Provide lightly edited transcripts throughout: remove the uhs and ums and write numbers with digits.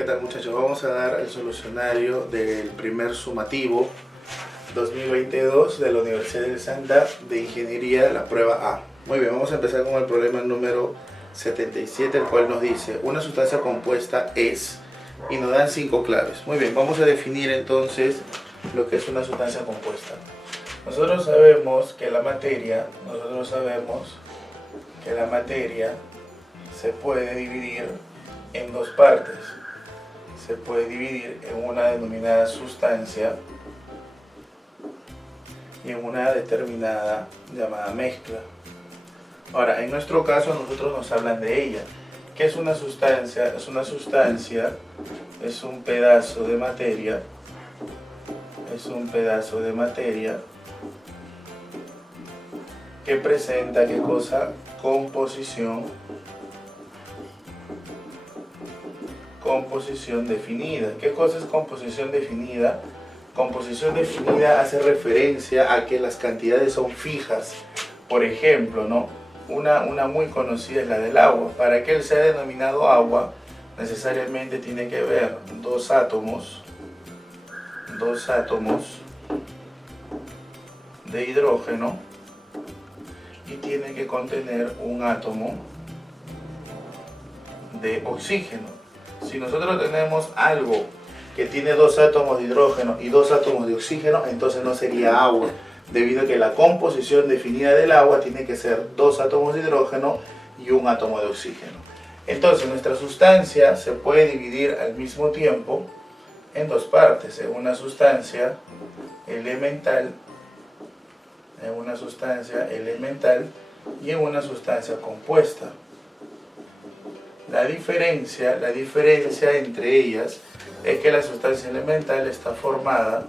¿Qué tal, muchachos? Vamos a dar el solucionario del primer sumativo 2022 de la Universidad del Santa de Ingeniería, la prueba A. Muy bien, vamos a empezar con el problema número 77, el cual nos dice una sustancia compuesta es, y nos dan 5 claves. Muy bien, vamos a definir entonces lo que es una sustancia compuesta. Nosotros sabemos que la materia se puede dividir en dos partes. Se puede dividir en una denominada sustancia y en una determinada llamada mezcla. Ahora, en nuestro caso, a nosotros nos hablan de ella. ¿Qué es una sustancia? Es una sustancia, es un pedazo de materia, que presenta, ¿qué cosa? Composición definida. ¿Qué cosa es composición definida? Composición definida hace referencia a que las cantidades son fijas. Por ejemplo, ¿no? Una muy conocida es la del agua. Para que él sea denominado agua, necesariamente tiene que haber dos átomos de hidrógeno y tiene que contener un átomo de oxígeno. Si nosotros tenemos algo que tiene dos átomos de hidrógeno y dos átomos de oxígeno, entonces no sería agua, debido a que la composición definida del agua tiene que ser dos átomos de hidrógeno y un átomo de oxígeno. Entonces nuestra sustancia se puede dividir al mismo tiempo en dos partes, en una sustancia elemental y en una sustancia compuesta. La diferencia entre ellas es que la sustancia elemental está formada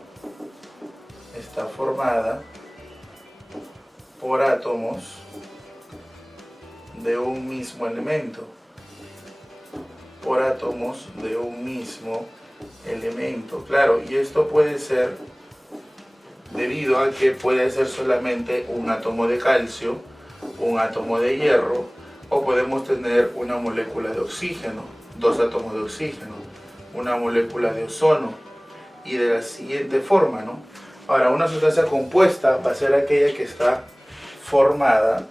por átomos de un mismo elemento. Claro, y esto puede ser debido a que puede ser solamente un átomo de calcio, un átomo de hierro, o podemos tener una molécula de oxígeno, dos átomos de oxígeno, una molécula de ozono, y de la siguiente forma, ¿no? Ahora, una sustancia compuesta va a ser aquella que está formada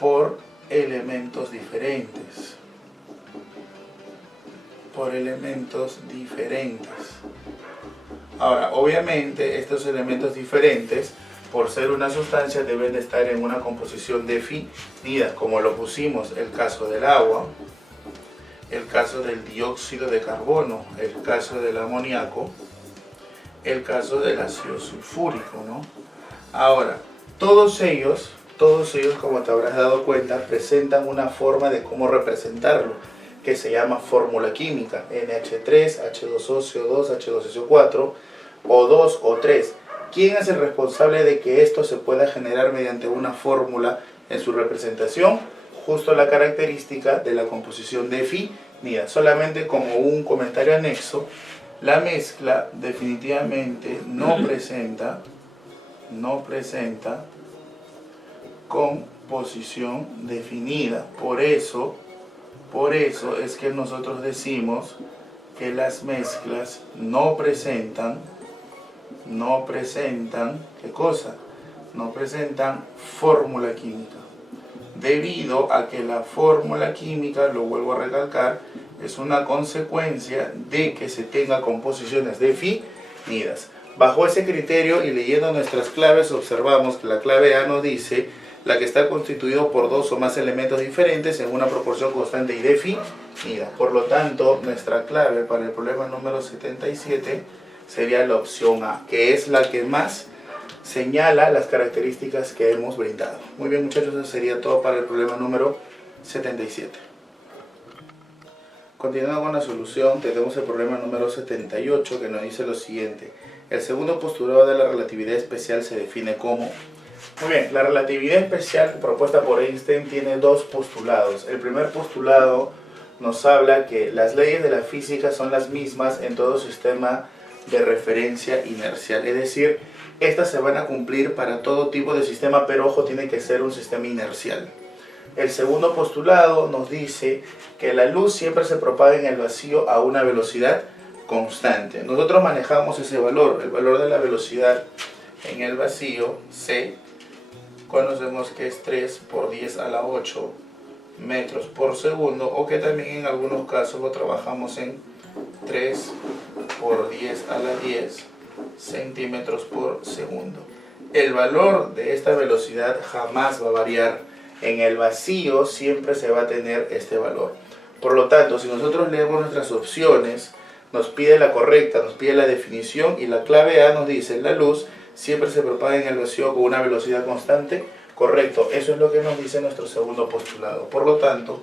por elementos diferentes. Ahora, obviamente, estos elementos diferentes, por ser una sustancia, deben de estar en una composición definida, como lo pusimos, el caso del agua, el caso del dióxido de carbono, el caso del amoníaco, el caso del ácido sulfúrico, ¿no? Ahora, todos ellos, como te habrás dado cuenta, presentan una forma de cómo representarlo, que se llama fórmula química, NH3, H2O, CO2, H2SO4, O2, O3. ¿Quién es el responsable de que esto se pueda generar mediante una fórmula en su representación? Justo la característica de la composición definida. Solamente como un comentario anexo, la mezcla definitivamente no presenta composición definida. Por eso es que nosotros decimos que las mezclas no presentan, ¿qué cosa? No presentan fórmula química. Debido a que la fórmula química, lo vuelvo a recalcar, es una consecuencia de que se tenga composiciones definidas. Bajo ese criterio y leyendo nuestras claves, observamos que la clave A nos dice la que está constituido por dos o más elementos diferentes en una proporción constante y definida. Por lo tanto, nuestra clave para el problema número 77 sería la opción A, que es la que más señala las características que hemos brindado. Muy bien, muchachos, eso sería todo para el problema número 77. Continuando con la solución, tenemos el problema número 78 que nos dice lo siguiente. El segundo postulado de la relatividad especial se define como... Muy bien, la relatividad especial propuesta por Einstein tiene dos postulados. El primer postulado nos habla que las leyes de la física son las mismas en todo sistema de referencia inercial. Es decir, estas se van a cumplir para todo tipo de sistema, pero ojo, tiene que ser un sistema inercial. El segundo postulado nos dice que la luz siempre se propaga en el vacío a una velocidad constante. Nosotros manejamos ese valor, el valor de la velocidad en el vacío, C, conocemos que es 3 por 10 a la 8 metros por segundo, o que también en algunos casos lo trabajamos en 3 por 10 a la 10 centímetros por segundo. El valor de esta velocidad jamás va a variar. En el vacío siempre se va a tener este valor. Por lo tanto, si nosotros leemos nuestras opciones, nos pide la correcta, nos pide la definición, y la clave A nos dice: la luz siempre se propaga en el vacío con una velocidad constante. Correcto, eso es lo que nos dice nuestro segundo postulado. Por lo tanto,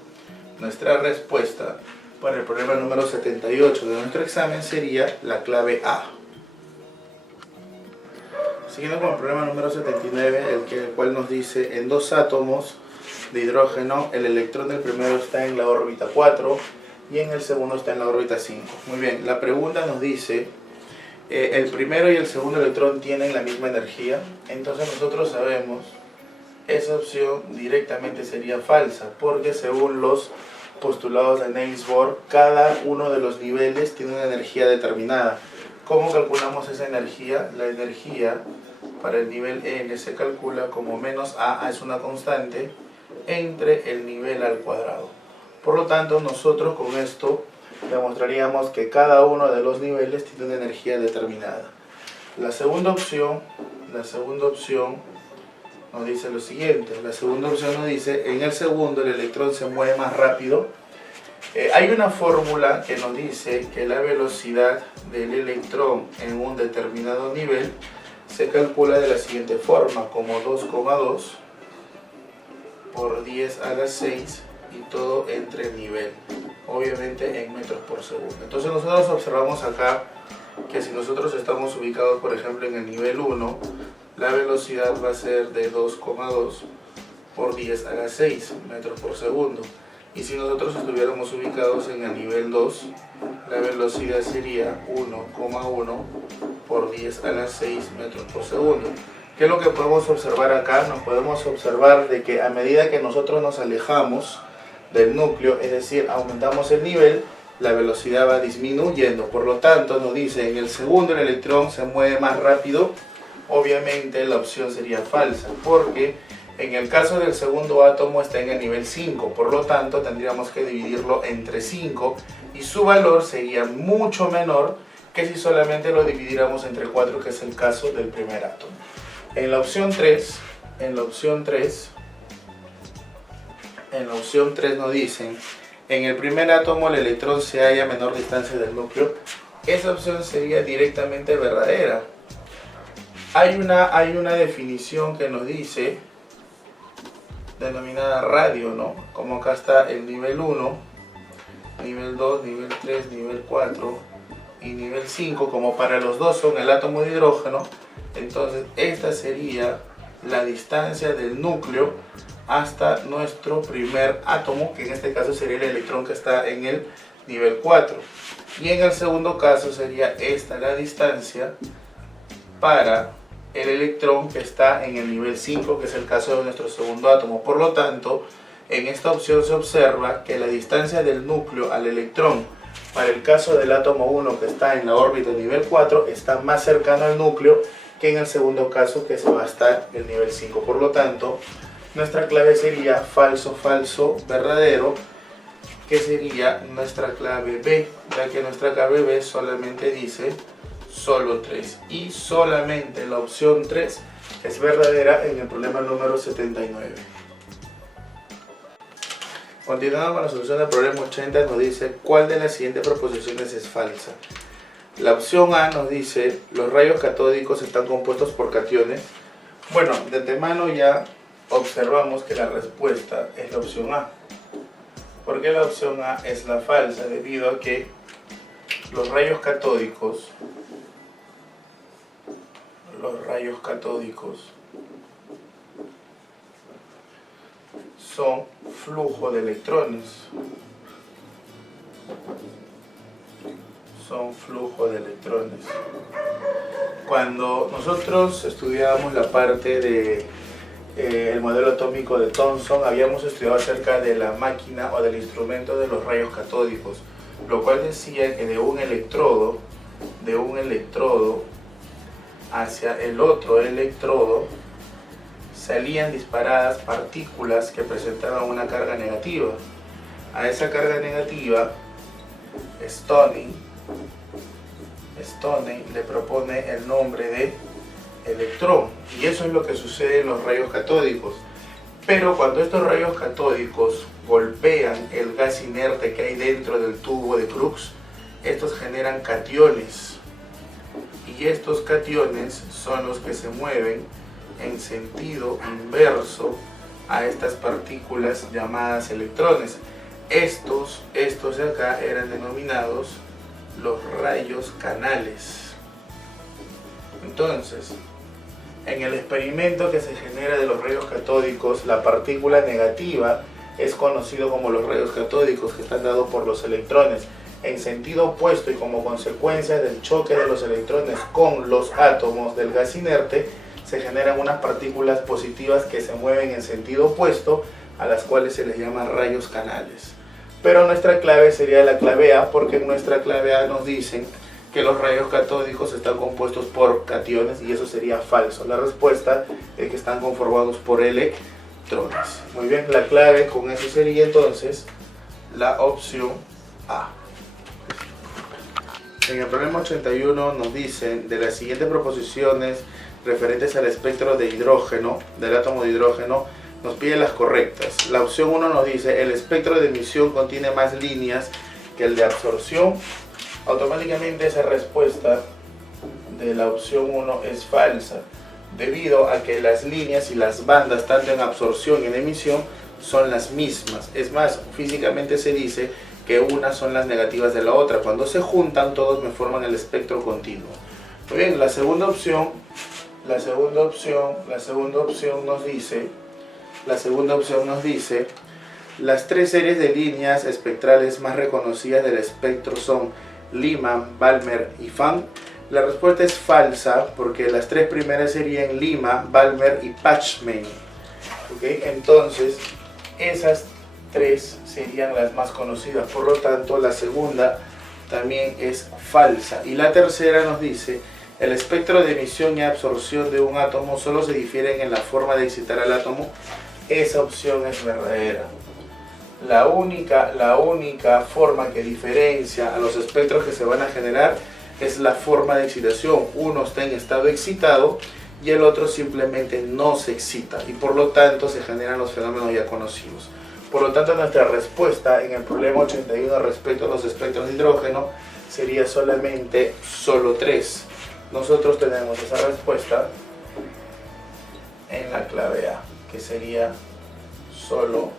nuestra respuesta para el problema número 78 de nuestro examen sería la clave A. Siguiendo con el problema número 79, el cual nos dice: en dos átomos de hidrógeno, el electrón del primero está en la órbita 4 y en el segundo está en la órbita 5. Muy bien, la pregunta nos dice, el primero y el segundo electrón tienen la misma energía. Entonces nosotros sabemos, esa opción directamente sería falsa, porque según los postulados de Niels Bohr, cada uno de los niveles tiene una energía determinada. ¿Cómo calculamos esa energía? La energía para el nivel N se calcula como menos A es una constante, entre el nivel al cuadrado. Por lo tanto, nosotros con esto demostraríamos que cada uno de los niveles tiene una energía determinada. La segunda opción nos dice lo siguiente. La segunda opción nos dice: en el segundo el electrón se mueve más rápido. Hay una fórmula que nos dice que la velocidad del electrón en un determinado nivel se calcula de la siguiente forma, como 2,2 por 10 a la 6 y todo entre el nivel, obviamente en metros por segundo. Entonces nosotros observamos acá que si nosotros estamos ubicados, por ejemplo, en el nivel 1, la velocidad va a ser de 2,2 por 10 a la 6 metros por segundo. Y si nosotros estuviéramos ubicados en el nivel 2, la velocidad sería 1,1 por 10 a la 6 metros por segundo. ¿Qué es lo que podemos observar acá? Nos podemos observar de que a medida que nosotros nos alejamos del núcleo, es decir, aumentamos el nivel, la velocidad va disminuyendo. Por lo tanto, nos dice, en el segundo el electrón se mueve más rápido. Obviamente la opción sería falsa, porque en el caso del segundo átomo está en el nivel 5, por lo tanto tendríamos que dividirlo entre 5 y su valor sería mucho menor que si solamente lo dividiéramos entre 4, que es el caso del primer átomo. En la opción 3 nos dicen: en el primer átomo el electrón se halla a menor distancia del núcleo. Esa opción sería directamente verdadera. Hay una definición que nos dice, denominada radio, ¿no? Como acá está el nivel 1, nivel 2, nivel 3, nivel 4 y nivel 5, como para los dos son el átomo de hidrógeno. Entonces esta sería la distancia del núcleo hasta nuestro primer átomo, que en este caso sería el electrón que está en el nivel 4. Y en el segundo caso sería esta la distancia para el electrón que está en el nivel 5, que es el caso de nuestro segundo átomo. Por lo tanto, en esta opción se observa que la distancia del núcleo al electrón para el caso del átomo 1, que está en la órbita nivel 4, está más cercano al núcleo que en el segundo caso, que se va a estar en el nivel 5. Por lo tanto, nuestra clave sería falso, falso, verdadero, que sería nuestra clave B, ya que nuestra clave B solamente dice solo 3, y solamente la opción 3 es verdadera en el problema número 79. Continuando con la solución del problema 80, nos dice: ¿cuál de las siguientes proposiciones es falsa? La opción A nos dice: los rayos catódicos están compuestos por cationes. Bueno, de antemano ya observamos que la respuesta es la opción A. ¿Por qué la opción A es la falsa? Debido a que los rayos catódicos son flujo de electrones. Cuando nosotros estudiábamos la parte de el modelo atómico de Thomson, habíamos estudiado acerca de la máquina o del instrumento de los rayos catódicos, lo cual decía que de un electrodo hacia el otro electrodo salían disparadas partículas que presentaban una carga negativa. A esa carga negativa, Stoney le propone el nombre de electrón, y eso es lo que sucede en los rayos catódicos. Pero cuando estos rayos catódicos golpean el gas inerte que hay dentro del tubo de Crookes, estos generan cationes, y estos cationes son los que se mueven en sentido inverso a estas partículas llamadas electrones. Estos de acá eran denominados los rayos canales. Entonces, en el experimento que se genera de los rayos catódicos, la partícula negativa es conocido como los rayos catódicos, que están dados por los electrones en sentido opuesto, y como consecuencia del choque de los electrones con los átomos del gas inerte, se generan unas partículas positivas que se mueven en sentido opuesto, a las cuales se les llama rayos canales. Pero nuestra clave sería la clave A, porque en nuestra clave A nos dicen que los rayos catódicos están compuestos por cationes, y eso sería falso. La respuesta es que están conformados por electrones. Muy bien, la clave con eso sería entonces la opción A. En el problema 81 nos dicen de las siguientes proposiciones referentes al espectro de hidrógeno, del átomo de hidrógeno, nos piden las correctas. La opción 1 nos dice: el espectro de emisión contiene más líneas que el de absorción. Automáticamente esa respuesta de la opción 1 es falsa, debido a que las líneas y las bandas, tanto en absorción y en emisión, son las mismas. Es más, físicamente se dice que unas son las negativas de la otra. Cuando se juntan, todos me forman el espectro continuo. Muy bien, la segunda opción nos dice: las tres series de líneas espectrales más reconocidas del espectro son Lyman, Balmer y Fan. La respuesta es falsa, porque las tres primeras serían Lima, Balmer y Pachman. ¿Okay? Entonces, esas tres serían las más conocidas, por lo tanto la segunda también es falsa. Y la tercera nos dice: el espectro de emisión y absorción de un átomo solo se difieren en la forma de excitar al átomo. Esa opción es verdadera. La única forma que diferencia a los espectros que se van a generar es la forma de excitación. Uno está en estado excitado y el otro simplemente no se excita, y por lo tanto se generan los fenómenos ya conocidos. Por lo tanto, nuestra respuesta en el problema 81 respecto a los espectros de hidrógeno sería solo 3. Nosotros tenemos esa respuesta en la clave A, que sería solo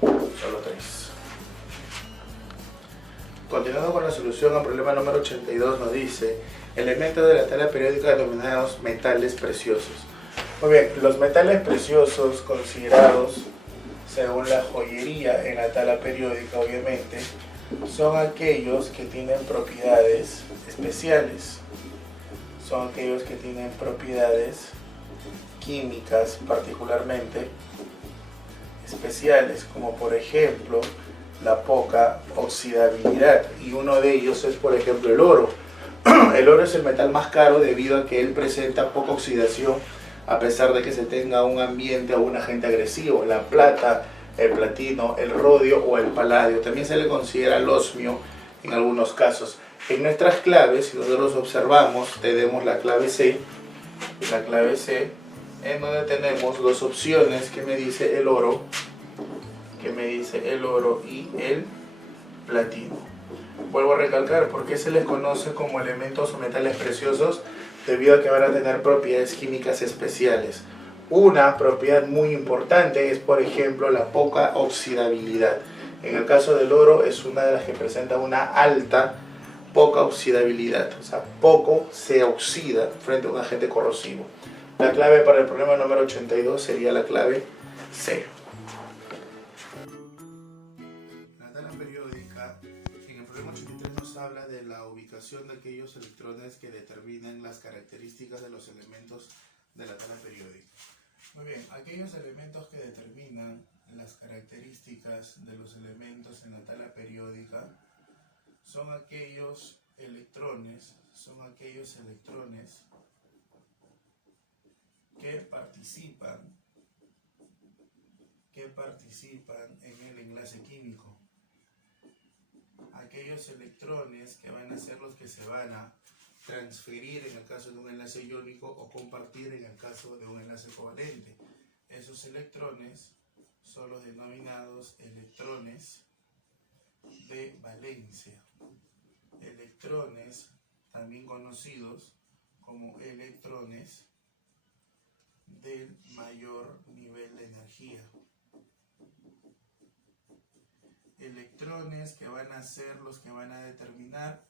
3. Continuando con la solución al problema número 82, nos dice: elementos de la tabla periódica denominados metales preciosos. Muy bien, los metales preciosos considerados según la joyería en la tabla periódica, obviamente, son aquellos que tienen propiedades especiales. Son aquellos que tienen propiedades químicas particularmente especiales, como por ejemplo la poca oxidabilidad, y uno de ellos es por ejemplo el oro. El oro es el metal más caro debido a que él presenta poca oxidación, a pesar de que se tenga un ambiente o un agente agresivo. La plata, el platino, el rodio o el paladio, también se le considera el osmio en algunos casos. En nuestras claves, si nosotros observamos, tenemos la clave C, en donde tenemos dos opciones que me dice el oro, y el platino. Vuelvo a recalcar, ¿por qué se les conoce como elementos o metales preciosos? Debido a que van a tener propiedades químicas especiales. Una propiedad muy importante es, por ejemplo, la poca oxidabilidad. En el caso del oro es una de las que presenta una alta poca oxidabilidad, o sea, poco se oxida frente a un agente corrosivo. La clave para el problema número 82 sería la clave C. La tabla periódica en el problema 83 nos habla de la ubicación de aquellos electrones que determinan las características de los elementos de la tabla periódica. Muy bien, aquellos elementos que determinan las características de los elementos en la tabla periódica son aquellos electrones que participan en el enlace químico. Aquellos electrones que van a ser los que se van a transferir en el caso de un enlace iónico o compartir en el caso de un enlace covalente. Esos electrones son los denominados electrones de valencia. Electrones también conocidos como electrones del mayor nivel de energía. Electrones que van a ser los que van a determinar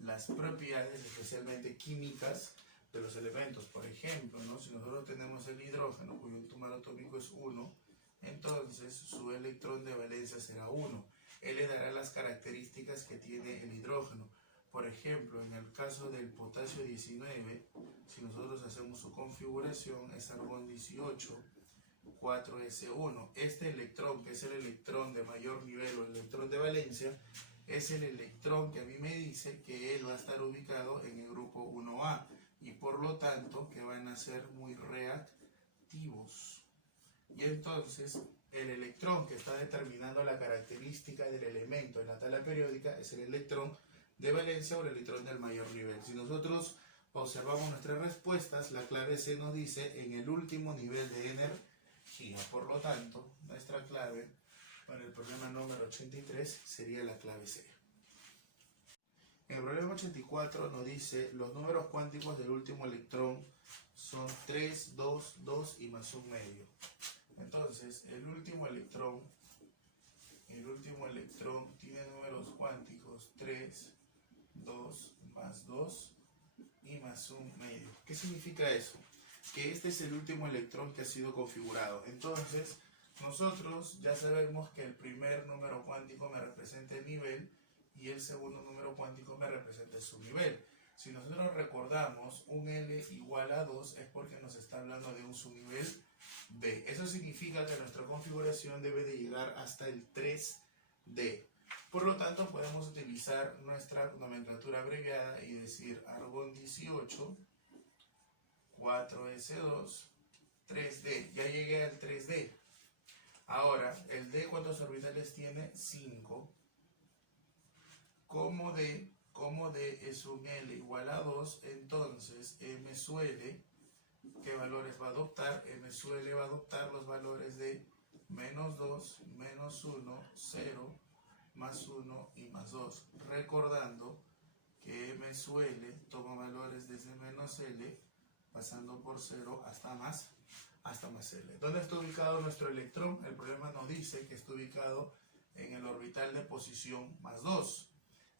las propiedades, especialmente químicas, de los elementos. Por ejemplo, ¿no? Si nosotros tenemos el hidrógeno, cuyo número atómico es 1, entonces su electrón de valencia será 1. Él le dará las características que tiene el hidrógeno. Por ejemplo, en el caso del potasio 19, si nosotros hacemos su configuración, es argón 18, 4s1. Este electrón, que es el electrón de mayor nivel o el electrón de valencia, es el electrón que a mí me dice que él va a estar ubicado en el grupo 1A y por lo tanto que van a ser muy reactivos. Y entonces el electrón que está determinando la característica del elemento en la tabla periódica es el electrón de valencia o el electrón del mayor nivel. Si nosotros observamos nuestras respuestas, la clave C nos dice en el último nivel de energía. Por lo tanto, nuestra clave para el problema número 83 sería la clave C. En el problema 84 nos dice los números cuánticos del último electrón son 3, 2, 2 y más un medio. Entonces, el último electrón tiene números cuánticos 3, 2, más 2 y más un medio. ¿Qué significa eso? Que este es el último electrón que ha sido configurado. Entonces, nosotros ya sabemos que el primer número cuántico me representa el nivel y el segundo número cuántico me representa el subnivel. Si nosotros recordamos, un L igual a 2 es porque nos está hablando de un subnivel B. Eso significa que nuestra configuración debe de llegar hasta el 3D. Por lo tanto, podemos utilizar nuestra nomenclatura abreviada y decir argón 18, 4s2, 3D. Ya llegué al 3D. Ahora, el D, ¿cuántos orbitales tiene? 5. Como D es un L igual a 2, entonces M su L, ¿qué valores va a adoptar? M su L va a adoptar los valores de menos 2, menos 1, 0, más 1 y más 2. Recordando que M su L toma valores desde menos L, pasando por 0 hasta más L. ¿Dónde está ubicado nuestro electrón? El problema nos dice que está ubicado en el orbital de posición más 2.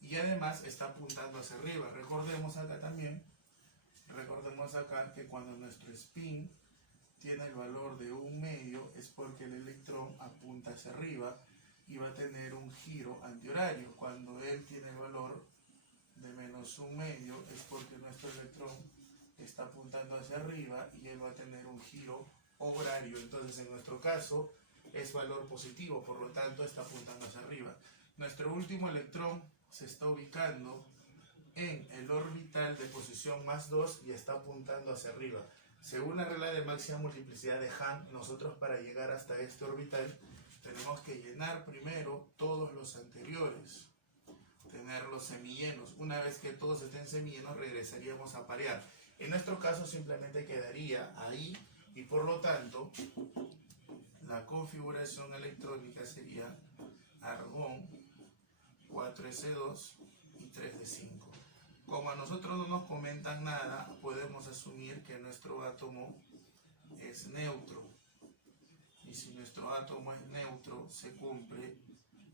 Y además está apuntando hacia arriba. Recordemos acá que cuando nuestro spin tiene el valor de 1 medio es porque el electrón apunta hacia arriba y va a tener un giro antihorario. Cuando él tiene el valor de menos 1 medio es porque nuestro electrón está apuntando hacia arriba y él va a tener un giro horario. Entonces en nuestro caso es valor positivo, por lo tanto está apuntando hacia arriba. Nuestro último electrón se está ubicando en el orbital de posición más 2 y está apuntando hacia arriba. Según la regla de máxima multiplicidad de Hahn, nosotros para llegar hasta este orbital tenemos que llenar primero todos los anteriores, tenerlos semillenos. Una vez que todos estén semillenos regresaríamos a parear. En nuestro caso simplemente quedaría ahí y por lo tanto la configuración electrónica sería argón 4s2 y 3d5. Como a nosotros no nos comentan nada, podemos asumir que nuestro átomo es neutro. Y si nuestro átomo es neutro, se cumple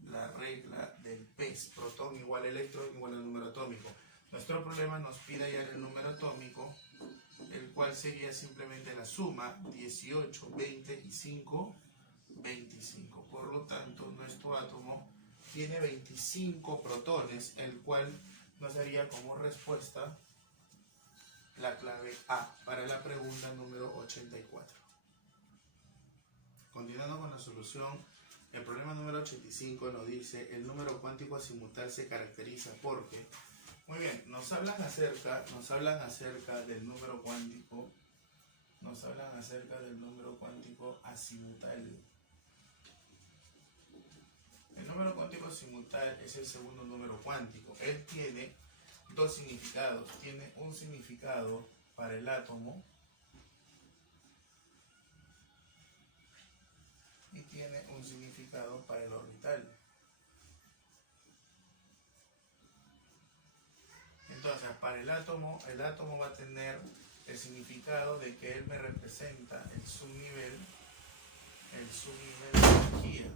la regla del PES, protón igual a electrón igual al número atómico. Nuestro problema nos pide hallar el número atómico, el cual sería simplemente la suma 18, 20 y 5, 25. Por lo tanto, nuestro átomo tiene 25 protones, el cual nos daría como respuesta la clave A para la pregunta número 84. Continuando con la solución, el problema número 85 nos dice el número cuántico azimutal se caracteriza porque, muy bien, nos hablan acerca del número cuántico, azimutal. El número cuántico azimutal es el segundo número cuántico. Él tiene dos significados. Tiene un significado para el átomo y tiene un significado para el orbital. Entonces, para el átomo va a tener el significado de que él me representa el subnivel de energía.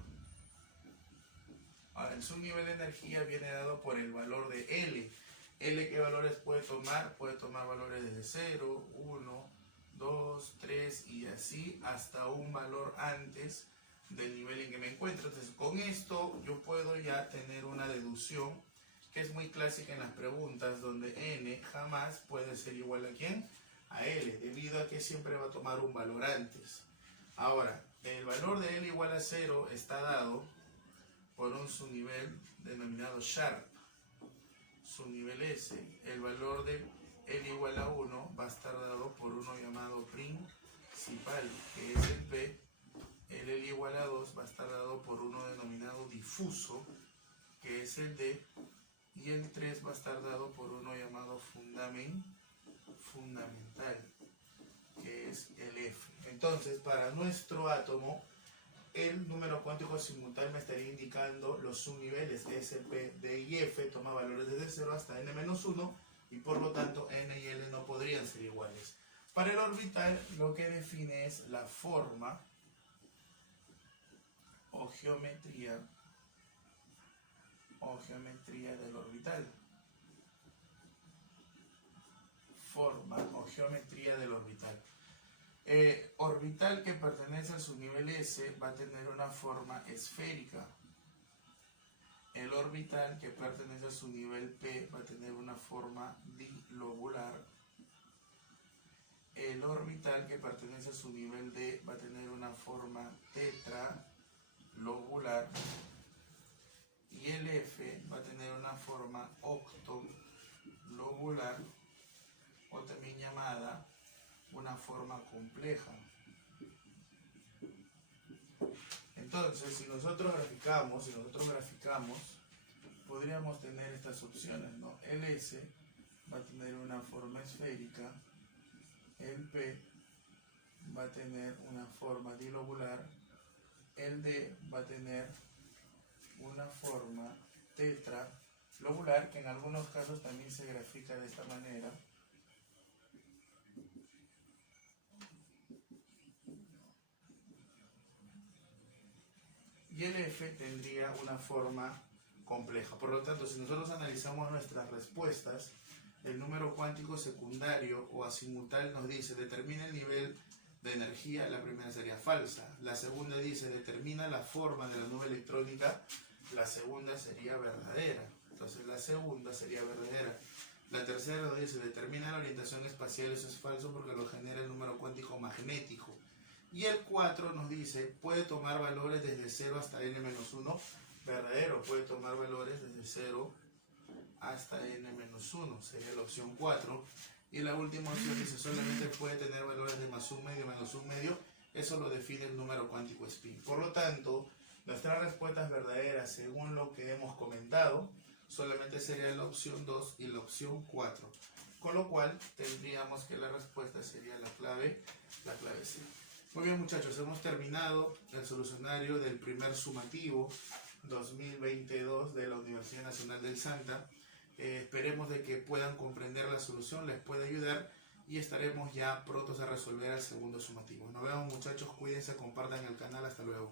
Ahora, el subnivel de energía viene dado por el valor de L. L, ¿qué valores puede tomar? Puede tomar valores desde 0, 1, 2, 3 y así hasta un valor antes del nivel en que me encuentro. Entonces, con esto yo puedo ya tener una deducción que es muy clásica en las preguntas, donde n jamás puede ser igual a ¿quién? A L, debido a que siempre va a tomar un valor antes. Ahora, el valor de L igual a 0 está dado por un subnivel denominado Sharp, subnivel S. El valor de L igual a 1 va a estar dado por uno llamado principal, que es el P. El L igual a 2 va a estar dado por uno denominado difuso, que es el D. Y el 3 va a estar dado por uno llamado fundamental, que es el F. Entonces, para nuestro átomo, el número cuántico azimutal me estaría indicando los subniveles S, P, D y F, toma valores desde 0 hasta n-1, y por lo tanto n y L no podrían ser iguales. Para el orbital, lo que define es la forma o geometría del orbital. Forma o geometría del orbital. Orbital que pertenece al subnivel S va a tener una forma esférica. El orbital que pertenece al subnivel P va a tener una forma bilobular. El orbital que pertenece al subnivel D va a tener una forma tetralobular. Y el F va a tener una forma octolobular, o también llamada una forma compleja. Entonces, si nosotros graficamos, podríamos tener estas opciones, ¿no? El S va a tener una forma esférica, el P va a tener una forma dilobular, el D va a tener una forma tetralobular, que en algunos casos también se grafica de esta manera. Y el F tendría una forma compleja. Por lo tanto, si nosotros analizamos nuestras respuestas, el número cuántico secundario o azimutal nos dice determina el nivel de energía. La primera sería falsa. La segunda dice determina la forma de la nube electrónica. La segunda sería verdadera. Entonces la segunda sería verdadera. La tercera nos dice determina la orientación espacial. Eso es falso porque lo genera el número cuántico magnético. Y el 4 nos dice, puede tomar valores desde 0 hasta n-1, verdadero, puede tomar valores desde 0 hasta n-1, sería la opción 4. Y la última opción dice, solamente puede tener valores de +1 medio, -1 medio, eso lo define el número cuántico spin. Por lo tanto, nuestras respuestas verdaderas, según lo que hemos comentado, solamente sería la opción 2 y la opción 4. Con lo cual, tendríamos que la respuesta sería la clave C. Muy bien, muchachos, hemos terminado el solucionario del primer sumativo 2022 de la Universidad Nacional del Santa. Esperemos de que puedan comprender la solución, les puede ayudar y estaremos ya prontos a resolver el segundo sumativo. Nos vemos, muchachos, cuídense, compartan el canal, hasta luego.